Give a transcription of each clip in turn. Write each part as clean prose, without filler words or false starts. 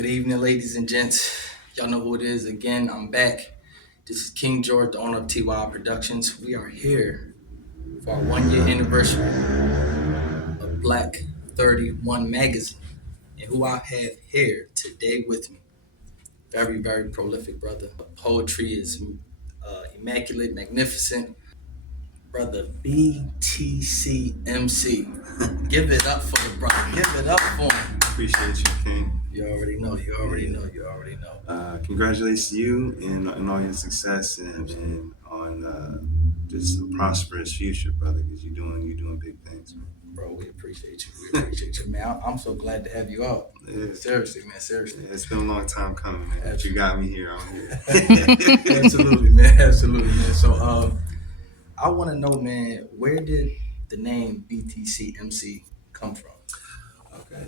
Good evening, ladies and gents. Y'all know who it is. Again, I'm back. This is King George, the owner of T.Y.I Productions. We are here for our 1 year anniversary of Black 31 magazine. And who I have here today with me, very, very prolific brother. Poetry is immaculate, magnificent. Brother BTC MC. Give it up for the brother. Give it up for him. Appreciate you, King. You already know. You already know. You already know. Congratulations to you and all your success and on just a prosperous future, brother. Because you're doing big things, man. Bro, we appreciate you. We appreciate you, man. I'm so glad to have you out. Yeah. Seriously, man. Seriously. Yeah, it's been a long time coming, man. But you got me here. I'm here. Absolutely, man. Absolutely, man. So, I want to know, man, where did the name BTC MC come from? Okay.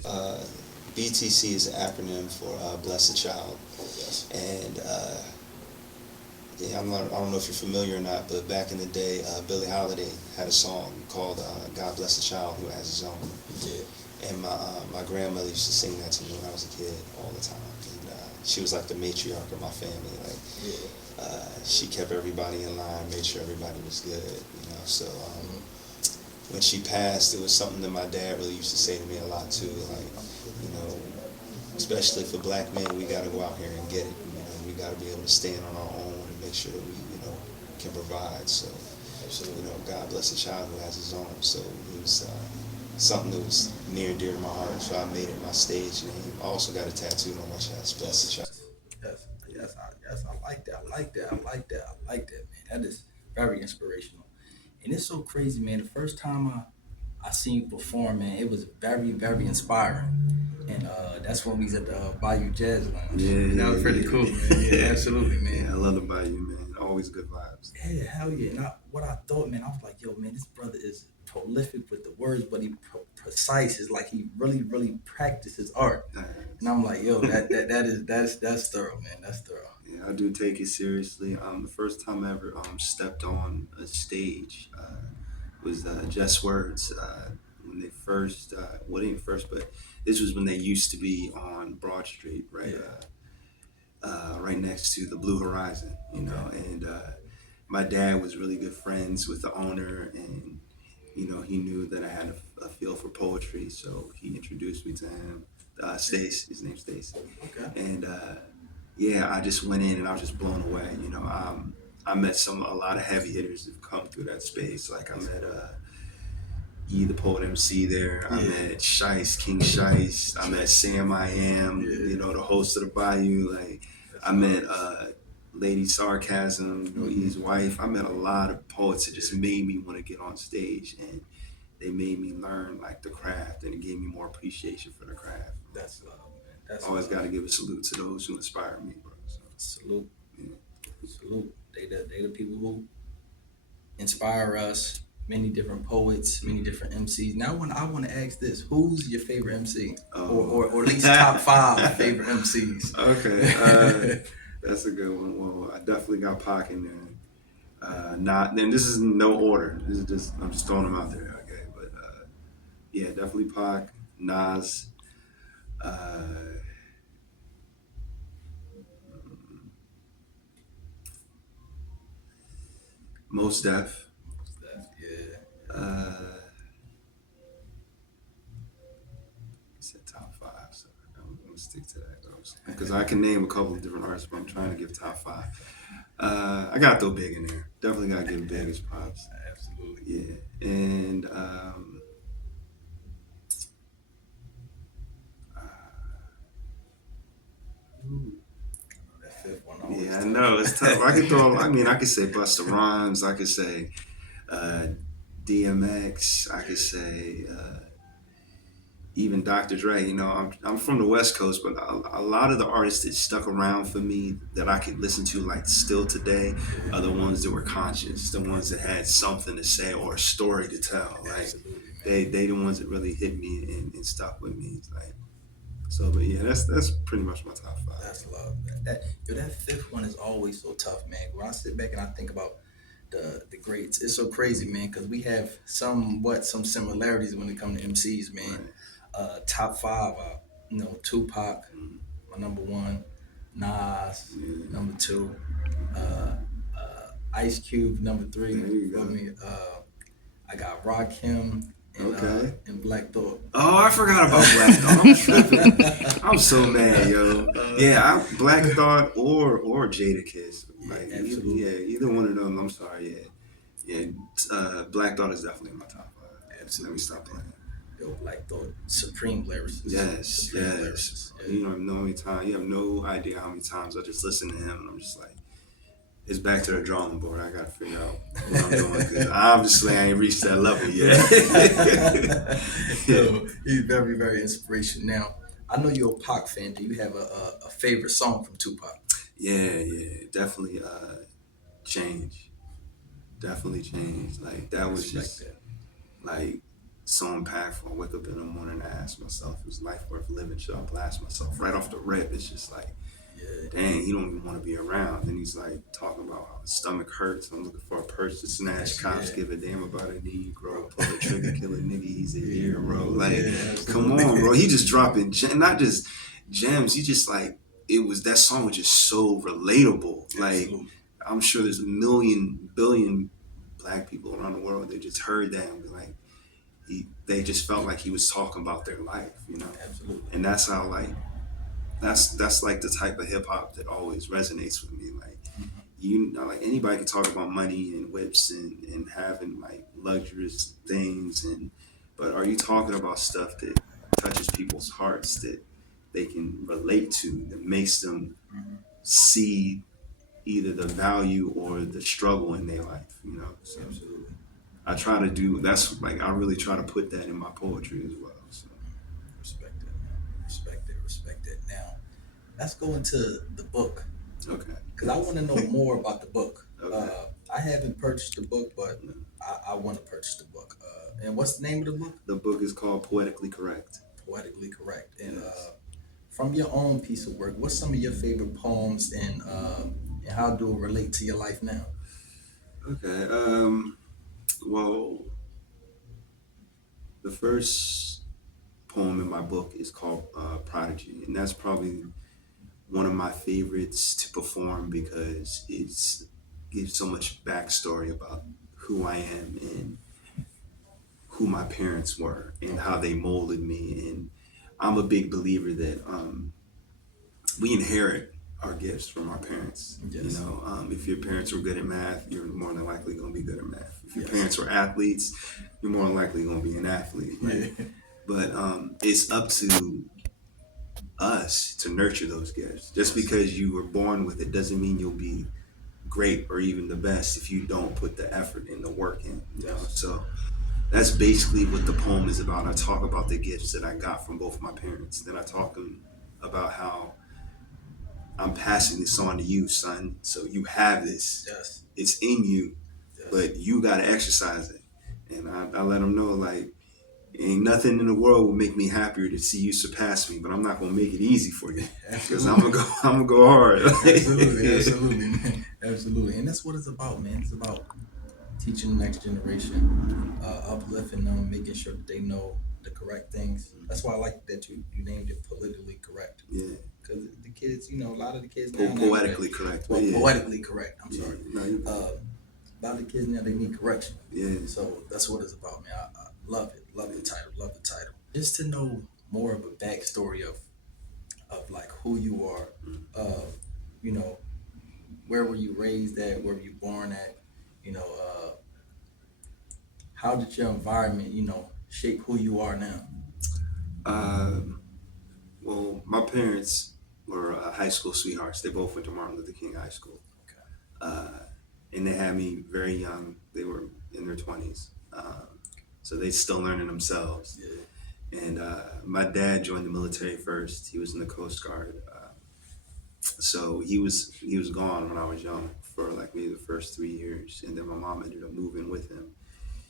BTC is an acronym for Blessed Child. Yes. And yeah, I don't know if you're familiar or not, but back in the day, Billie Holiday had a song called God Bless the Child Who Has His Own. Yeah. And my grandmother used to sing that to me when I was a kid all the time. And she was like the matriarch of my family. Like, she kept everybody in line, made sure everybody was good, you know. So when she passed, it was something that my dad really used to say to me a lot too. Like, you know, especially for black men, we got to go out here and get it. You know, we got to be able to stand on our own and make sure that we, you know, can provide. So, you know, God bless the child who has his own. So it was something that was near and dear to my heart. So I made it my stage name. I also got a tattoo on my chest, bless the child. Yes, I like that. I like that. I like that. I like that, man. That is very inspirational. And it's so crazy, man. The first time I seen you perform, man, it was very, very inspiring. And that's when we was at the Bayou Jazz Lounge. Yeah, That was pretty cool, man. Yeah, absolutely, man. Yeah, I love the Bayou, man. Always good vibes. Yeah, hell yeah. And what I thought, man, I was like, yo, man, this brother is prolific with the words, but he precise. It's like he really, really practices art. And I'm like, yo, that's thorough, man. That's thorough. Yeah, I do take it seriously. The first time I ever stepped on a stage was Just Words when they first, well, they didn't first, but this was when they used to be on Broad Street, right, right next to the Blue Horizon, you know, and my dad was really good friends with the owner, and you know, he knew that I had a feel for poetry, so he introduced me to him. Stace, his name's Stace, Okay. and yeah, I just went in and I was just blown away. You know, I met a lot of heavy hitters that come through that space. Like I met E the Poet MC there. I met Shice, King Shice. I met Sam I Am, you know, the host of the Bayou. Like I met Lady Sarcasm, you know, E's wife. I met a lot of poets that just made me want to get on stage, and they made me learn like the craft, and it gave me more appreciation for the craft. That's love, man. That's Always love. got to give a salute to those who inspire me, bro. So, Salute. yeah. Salute. They the people who inspire us. Many different poets, many different MCs. Now, I want to ask this: who's your favorite MC, or at least top 5 favorite MCs? Okay, that's a good one. Well, I definitely got Pac in there. Not then. This is no order. This is just I'm just throwing them out there. Okay, but yeah, definitely Pac, Nas, uh, Mos Def. Yeah. It's a top 5, so I'm gonna stick to that because I can name a couple of different artists, but I'm trying to give top 5. I got to throw Big in there. Definitely got to give Big his props. Absolutely. Yeah, and That fifth one. yeah, I know it's tough. I could throw. I mean, I could say Busta Rhymes. I could say uh, DMX. I could say even Dr. Dre. You know, I'm from the West Coast, but a lot of the artists that stuck around for me that I could listen to like still today are the ones that were conscious, the ones that had something to say or a story to tell. Like they the ones that really hit me and stuck with me. Like so, but yeah, that's pretty much my top 5. That's love, man. That fifth one is always so tough, man. When I sit back and I think about the greats, it's so crazy, man, because we have some similarities when it comes to MCs, man. Right. Top 5, you know, Tupac, my number one. Nas, Yeah. number two. Uh, Ice Cube, number There three. you For go. me, I got Rakim Okay. and Black Thought. Oh, I forgot about Black Thought. I'm tripping. I'm so mad, yo. Yeah, Black Thought or Jada Kiss. Yeah, Like, absolutely, yeah, either one of them. I'm sorry. Yeah, yeah. Black Thought is definitely in my top five. Let me absolutely, stop man. playing. Yo, Black Thought, supreme lyricist, Yes, supreme yes. lyricist. Yeah, You don't know how many times. You have no idea how many times I just listen to him, and I'm just like, it's back to the drawing board. I gotta figure out what I'm doing because obviously I ain't reached that level yet. Yeah, Yo, he's very, very inspirational. Now, I know you're a Pac fan. Do you have a favorite song from Tupac? yeah, definitely. Change, definitely change. Like I that was respect just that. like so impactful. I wake up in the morning and ask myself, "Is life worth living?" Should I blast myself right off the rip? It's just like Yeah, dang, he don't even want to be around. Then he's like talking about how his stomach hurts. I'm looking for a purse to snatch. Cops yeah, give a damn about a bro. Negro. Pull the trigger, kill a nigga. He's a hero. Like, Yeah, come on, bro. absolutely. He just dropping not just gems. He just like it was that song was just so relatable. Like, Absolutely. I'm sure there's a million billion black people around the world that just heard that and be like, they just felt like he was talking about their life, you know. Absolutely. And that's how like that's like the type of hip hop that always resonates with me. Like Mhm. you know, like anybody can talk about money and whips and having like luxurious things and but are you talking about stuff that touches people's hearts that they can relate to that makes them Mhm. see either the value or the struggle in their life, you know? So Absolutely. I try to do that's like I really try to put that in my poetry as well. So Respect that, man. Respect it. Respect it. Now, let's go into the book okay. because I Yes. want to know more about the book. Okay. I haven't purchased the book, but I want to purchase the book. And what's the name of the book? The book is called Poetically Correct. Poetically Correct. And Yes. from your own piece of work, what's some of your favorite poems and how do it relate to your life now? Okay. Well, the first poem in my book is called Prodigy, and that's probably one of my favorites to perform because it's gives so much backstory about who I am and who my parents were and how Okay. they molded me. And I'm a big believer that we inherit our gifts from our parents. You Yes. know, if your parents were good at math, you're more than likely going to be good at math. If your Yes. parents were athletes, you're more than likely going to be an athlete. Yeah. Like, but it's up to us to nurture those gifts. Just Yes. because you were born with it doesn't mean you'll be great or even the best if you don't put the effort and the work in. You know, Yes. so that's basically what the poem is about. I talk about the gifts that I got from both my parents. Then I talk about how I'm passing this on to you, son. So you have this. Yes. It's in you, Yes. but you got to exercise it. And I let them know, like, ain't nothing in the world will make me happier to see you surpass me, but I'm not gonna make it easy for you because I'm gonna Absolutely. go. I'm gonna go hard. Absolutely. Absolutely, man. Absolutely. And that's what it's about, man. It's about teaching the next generation, uplifting them, making sure that they know the correct things. That's why I like that you named it politically correct. Yeah, Because the kids, a lot of the kids now nowadays, poetically correct, but well, yeah, poetically correct. I'm yeah. sorry. No, you good. A lot of the kids now they need correction. Yeah, So that's what it's about, man. I love it. Love the title. Love the title. Just to know more of a backstory of like who you are. Uh, you know, where were you raised at? Where were you born at? You know, how did your environment, shape who you are now? um, well, my parents were high school sweethearts. They both went to Martin Luther King High School, Okay. uh, and they had me very young. They were in their 20s, so they still learning themselves. Yeah. And my dad joined the military first. He was in the Coast Guard, so he was gone when I was young for like maybe the first 3 years, and then my mom ended up moving with him.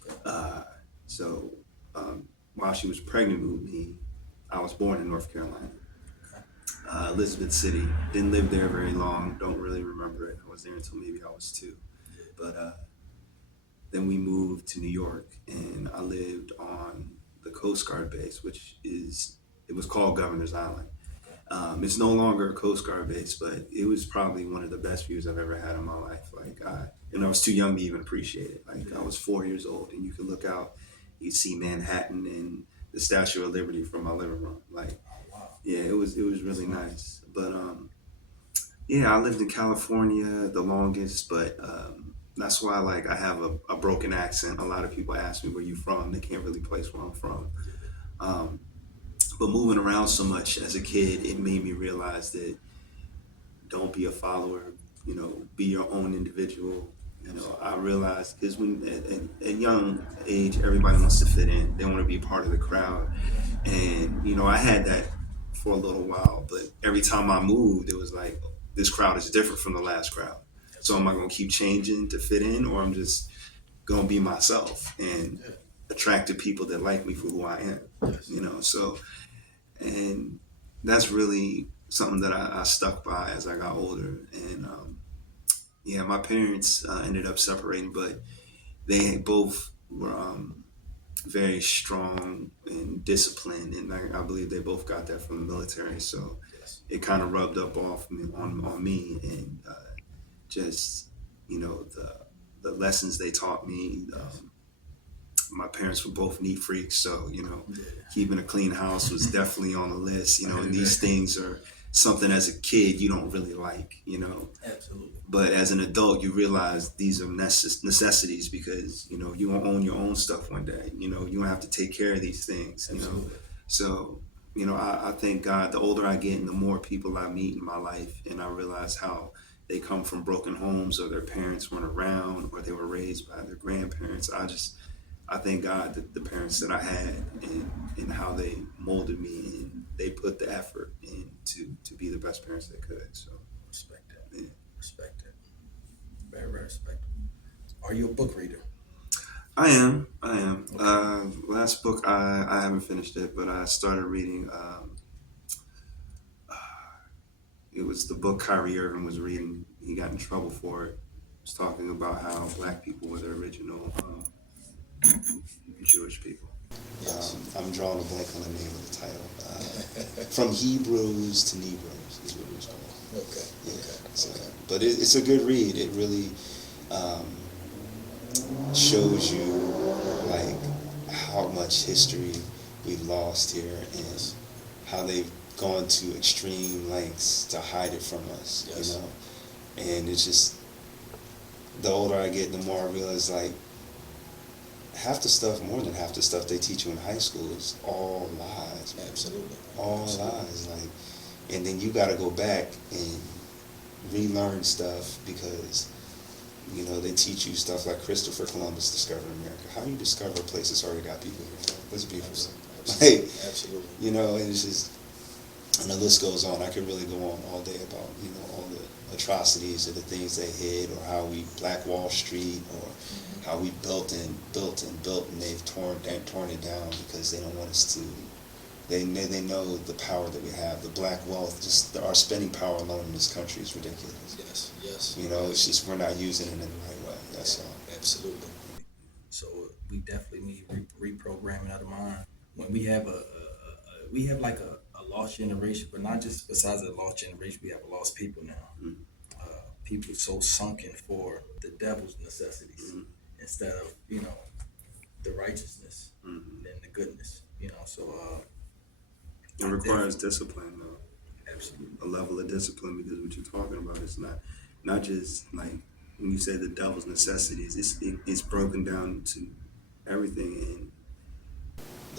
Okay. Uh, so while she was pregnant with me, I was born in North Carolina, Okay. Elizabeth City. Didn't live there very long. Don't really remember it. I was there until maybe I was two. Yeah. But then we moved to New York, and I lived on the Coast Guard base, which is it was called Governor's Island. It's no longer a Coast Guard base, but it was probably one of the best views I've ever had in my life. And I was too young to even appreciate it. Like, I was 4 years old, and you could look out, you'd see Manhattan and the Statue of Liberty from my living room. Like, Wow. yeah, it was really nice. But yeah, I lived in California the longest, but that's why, like, I have a broken accent. A lot of people ask me where you from. They can't really place where I'm from. Um, but moving around so much as a kid, it made me realize that don't be a follower. Be your own individual. I realized because when at young age, everybody wants to fit in. They want to be part of the crowd, and I had that for a little while. But every time I moved, it was like this crowd is different from the last crowd. So am I going to keep changing to fit in, or I'm just going to be myself and Yeah. attract the people that like me for who I am? Yes. So and that's really something that I stuck by as I got older. And yeah, my parents ended up separating, but they both were very strong and disciplined, and I believe they both got that from the military. So Yes. it kind of rubbed up off me, on me, and just the lessons they taught me. Yes. My parents were both neat freaks, so Yeah. keeping a clean house was definitely on the list. And these Absolutely. things are something as a kid you don't really like, but as an adult you realize these are necessities, because you won't own your own stuff one day. You don't have to take care of these things. Absolutely. So I thank God the older I get and the more people I meet in my life, and I realize how they come from broken homes, or their parents weren't around, or they were raised by their grandparents. I thank God that the parents that I had, and how they molded me, and they put the effort in to be the best parents they could. So Respect that. yeah. Respect that. Very, very respectable. Are you a book reader? I am. I am. Okay. Last book, I haven't finished it, but I started reading. It was the book Kyrie Irving was reading. He got in trouble for it. It's talking about how black people were the original Jewish people. Yes. I'm drawing a blank on the name of the title. From Hebrews to Negroes is what it was called. Okay. Yeah. Okay. So, Okay. but it's a good read. It really um, shows you like how much history we've lost here, and how they've gone to extreme lengths to hide it from us. Yes. And it's just, the older I get, the more I realize, like, more than half the stuff they teach you in high school is all lies, man. Absolutely. All Absolutely. lies. Like, and then you got to go back and relearn stuff, because they teach you stuff like Christopher Columbus discovered America. How do you discover a place that's already got people here? Let's be for real. Absolutely. Like, Absolutely. and it's just, and the list goes on. I could really go on all day about all the atrocities of the things they hid, or how we Black Wall Street, or how we built and built and built, and they've torn it down because they don't want us to. They know the power that we have, the black wealth. Just our spending power alone in this country is ridiculous. Yes. Yes. It's just we're not using it in the right way. That's all. Absolutely. So we definitely need reprogramming of the mind. When we have we have like a lost generation, but not just besides a lost generation, we have lost people now. Mm. People so sunken for the devil's necessities instead of the righteousness Mm-hmm. and the goodness. So It requires discipline, though. absolutely. A level of discipline, because what you're talking about is not just like when you say the devil's necessities. It's broken down to everything.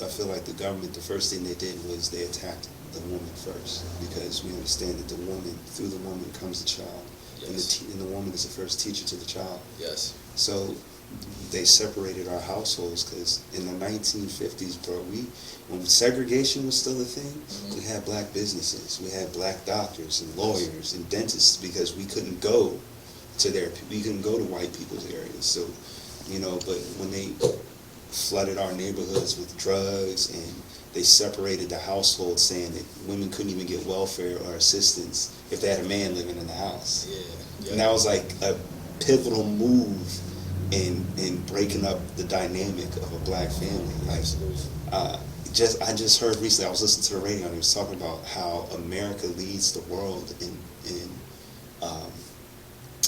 I feel like the government, the first thing they did was they attacked the woman first, because we understand that through the woman comes the child, Yes. and the woman is the first teacher to the child. Yes. So they separated our households, because in the 1950s, bro, when segregation was still a thing, we had black businesses, we had black doctors and lawyers and dentists, because we couldn't go to white people's areas. So, but when they flooded our neighborhoods with drugs, and they separated the household, saying that women couldn't even get welfare or assistance if they had a man living in the house. Yeah. And that was like a pivotal move in breaking up the dynamic of a black family. Like, Absolutely. I just heard recently. I was listening to the radio and he was talking about how America leads the world um,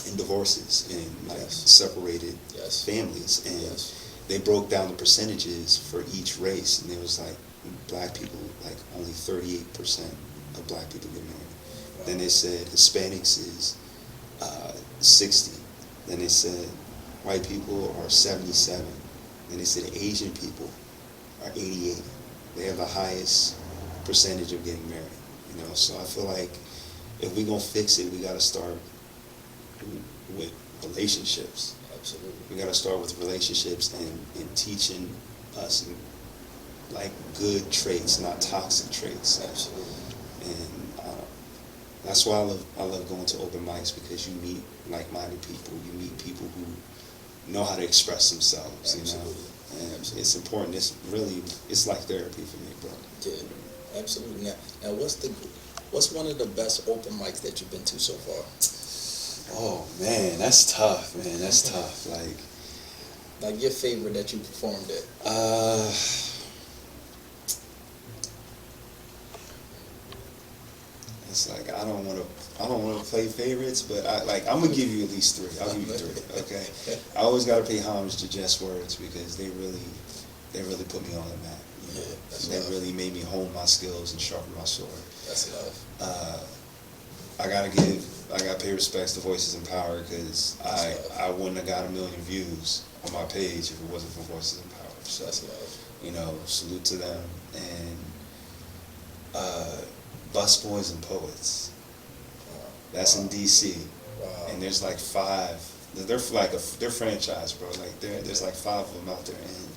in divorces and like Yes. separated Yes. families, and Yes. they broke down the percentages for each race, and there was like black people, like only 38% of black people get married. Wow. Then they said Hispanics is 60. Then they said white people are 77. Then they said Asian people are 88. They have the highest percentage of getting married. You know, so I feel like if we're gonna fix it, we gotta start with relationships. Absolutely. We gotta start with relationships and teaching us like good traits, not toxic traits. Absolutely. And that's why I love going to open mics, because you meet like-minded people. You meet people who know how to express themselves. Absolutely. You know, and it's important. It's like therapy for me, bro. Yeah, absolutely. Now, what's one of the best open mics that you've been to so far? Oh man, that's tough, man. That's tough. Like your favorite that you performed at? It's like I don't want to play favorites, but I'm gonna give you at least three. I'll give you three. Okay. I always gotta pay homage to Just Words, because they really put me on the map. You know? Yeah, that's They love. really made me hone my skills and sharpen my sword. That's love. I gotta pay respects to Voices in Power, because That's love. I wouldn't have got 1 million views on my page if it wasn't for Voices in Power. So, That's love. you know, salute to them. And Busboys and Poets. Wow. That's in DC. Wow. And there's like 5. They're they're franchise, bro. Like there's like 5 of them out there, and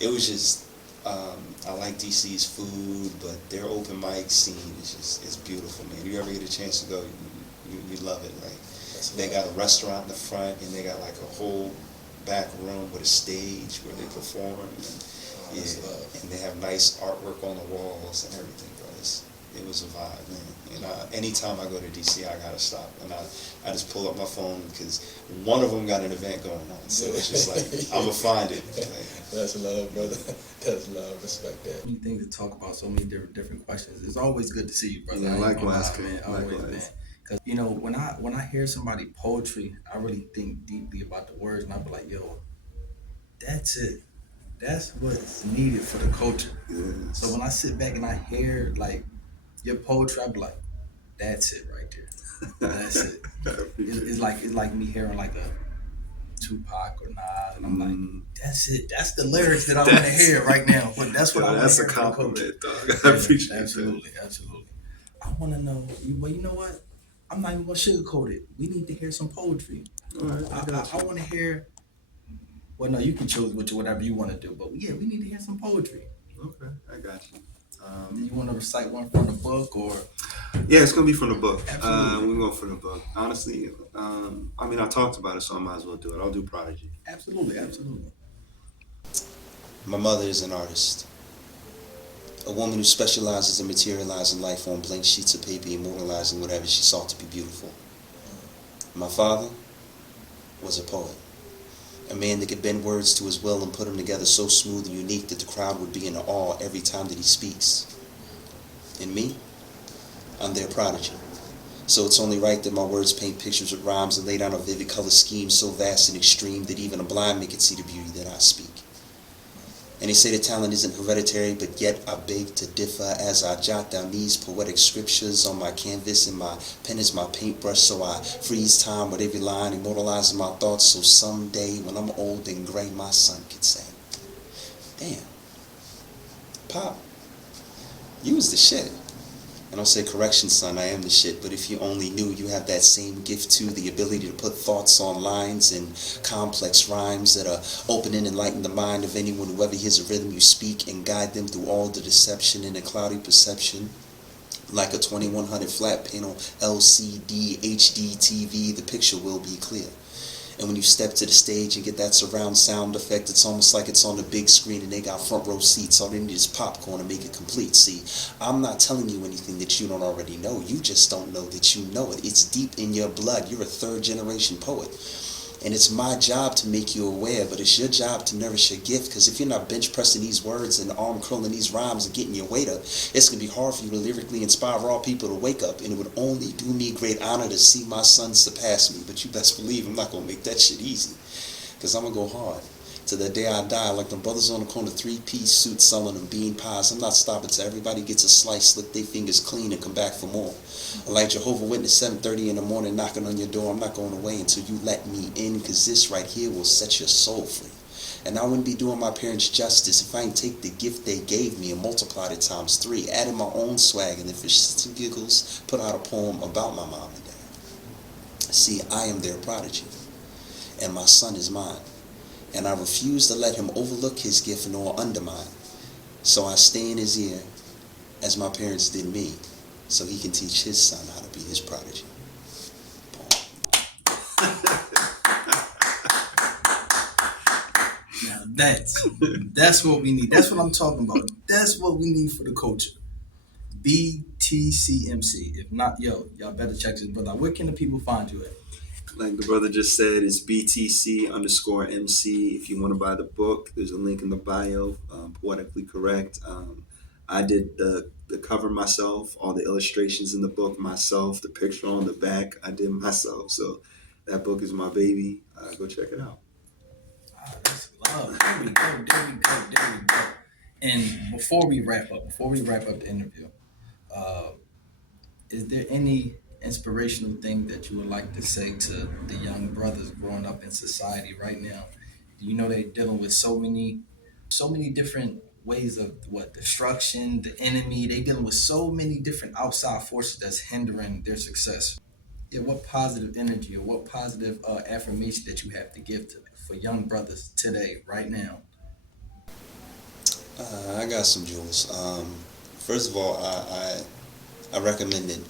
it was just I like DC's food, but their open mic scene is beautiful, man. You ever get a chance to go, you love it. Like they got a restaurant in the front, and they got like a whole back room with a stage where they perform, and and they have nice artwork on the walls and everything, bro. It was a vibe, man. And anytime I go to DC, I gotta stop, and I just pull up my phone, because one of them got an event going on, so it's just like I'm gonna find it. Like, that's love, brother. That's love. Respect that. Many things to talk about, so many different questions. It's always good to see you, brother. Yeah, I ain't gonna likewise, lie, man. Likewise. Always, man. Because when I hear somebody poetry, I really think deeply about the words, and I be like, yo, that's it. That's what's needed for the culture. Yes. So when I sit back and I hear like your poetry, I be like, that's it right there. That's it. It's like me hearing like a Tupac or Nas, and I'm like, that's it. That's the lyrics that I want to hear right now. But that's what I want That's to a hear for the culture. compliment, dog. I appreciate Absolutely, absolutely. I want to know. But you know what? I'm not even gonna sugarcoat it. We need to hear some poetry. that. All right, I got you. I want to hear. Well, no, you can choose whatever you want to do. But yeah, we need to hear some poetry. Okay, I got you. Do you want to recite one from the book or? Yeah, it's gonna be from the book. Absolutely. We're going for the book. Honestly, I mean, I talked about it, so I might as well do it. I'll do Prodigy. Absolutely, absolutely. My mother is an artist, a woman who specializes in materializing life on blank sheets of paper, immortalizing whatever she sought to be beautiful. My father was a poet, a man that could bend words to his will and put them together so smooth and unique that the crowd would be in awe every time that he speaks. And me, I'm their prodigy. So it's only right that my words paint pictures with rhymes and lay down a vivid color scheme so vast and extreme that even a blind man can see the beauty that I speak. And they say that talent isn't hereditary, but yet I beg to differ as I jot down these poetic scriptures on my canvas, and my pen is my paintbrush, so I freeze time with every line, immortalizing my thoughts, so someday when I'm old and gray, my son could say, damn, Pop, you was the shit. And I'll say, correction, son, I am the shit. But if you only knew, you have that same gift too, the ability to put thoughts on lines and complex rhymes that are open and enlighten the mind of anyone who ever hears a rhythm you speak, and guide them through all the deception and the cloudy perception. Like a 2100 flat panel LCD HD TV, the picture will be clear. And when you step to the stage and get that surround sound effect, it's almost like it's on the big screen and they got front row seats. All they need is popcorn to make it complete. See, I'm not telling you anything that you don't already know. You just don't know that you know it. It's deep in your blood. You're a third generation poet. And it's my job to make you aware, but it's your job to nourish your gift. Because if you're not bench pressing these words and arm curling these rhymes and getting your weight up, it's going to be hard for you to lyrically inspire all people to wake up. And it would only do me great honor to see my son surpass me. But you best believe I'm not going to make that shit easy. Because I'm going to go hard. To the day I die, like them brothers on the corner, 3-piece suits selling them bean pies. I'm not stopping till everybody gets a slice, lick their fingers clean, and come back for more. Like Jehovah Witness, 7:30 in the morning, knocking on your door. I'm not going away until you let me in, because this right here will set your soul free. And I wouldn't be doing my parents justice if I ain't take the gift they gave me and multiplied it times 3, added my own swag, and if it's and giggles, put out a poem about my mom and dad. See, I am their prodigy, and my son is mine. And I refuse to let him overlook his gift nor undermine. So I stay in his ear, as my parents did me, so he can teach his son how to be his prodigy. Now that's what we need. That's what I'm talking about. That's what we need for the culture. BTC MC. If not, y'all better check this brother out. Where can the people find you at? Like the brother just said, it's BTC_MC. If you want to buy the book, there's a link in the bio. Poetically correct. I did the cover myself, all the illustrations in the book myself, the picture on the back I did myself. So that book is my baby. Go check it out. Oh, that's love. There we go. And before we wrap up the interview, uh, is there any inspirational thing that you would like to say to the young brothers growing up in society right now? You know they're dealing with so many different ways of what destruction, the enemy. They dealing with so many different outside forces that's hindering their success. Yeah, what positive energy or what positive affirmation that you have to give to for young brothers today, right now? I got some jewels. First of all, I recommend that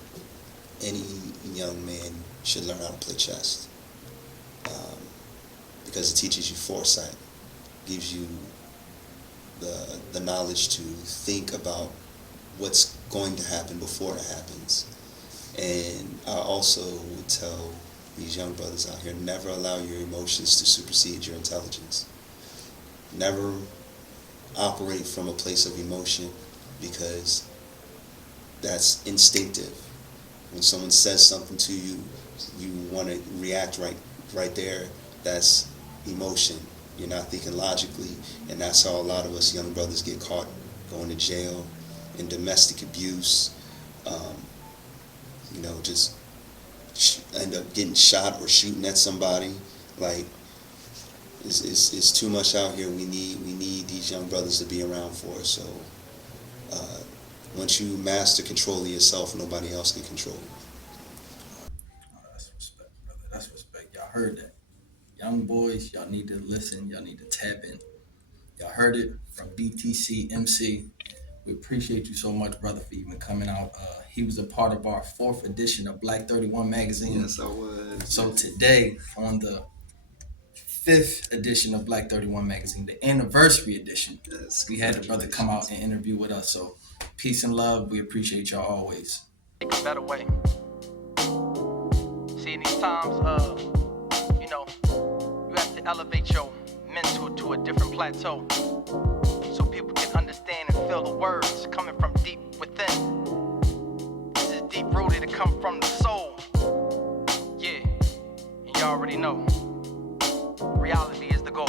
any young man should learn how to play chess, um, because it teaches you foresight, gives you the knowledge to think about what's going to happen before it happens. And I also would tell these young brothers out here, never allow your emotions to supersede your intelligence. Never operate from a place of emotion, because that's instinctive. When someone says something to you, you want to react right there. That's emotion. You're not thinking logically, and that's how a lot of us young brothers get caught going to jail in domestic abuse. Um, just end up getting shot or shooting at somebody. Like, it's too much out here. We need these young brothers to be around for us. So once you master control of yourself, nobody else can control you. Oh, that's respect, brother. That's respect. Y'all heard that. Young boys, y'all need to listen. Y'all need to tap in. Y'all heard it from BTC MC. We appreciate you so much, brother, for even coming out. He was a part of our 4th edition of Black 31 magazine. Yes, I was. So today, on the 5th edition of Black 31 magazine, the anniversary edition, Yes, we had the brother come out and interview with us. So peace and love. We appreciate y'all always. Make a better way. See, in these times, you have to elevate your mental to a different plateau, so people can understand and feel the words coming from deep within. This is deep rooted, it come from the soul. Yeah, and you already know, reality is the goal.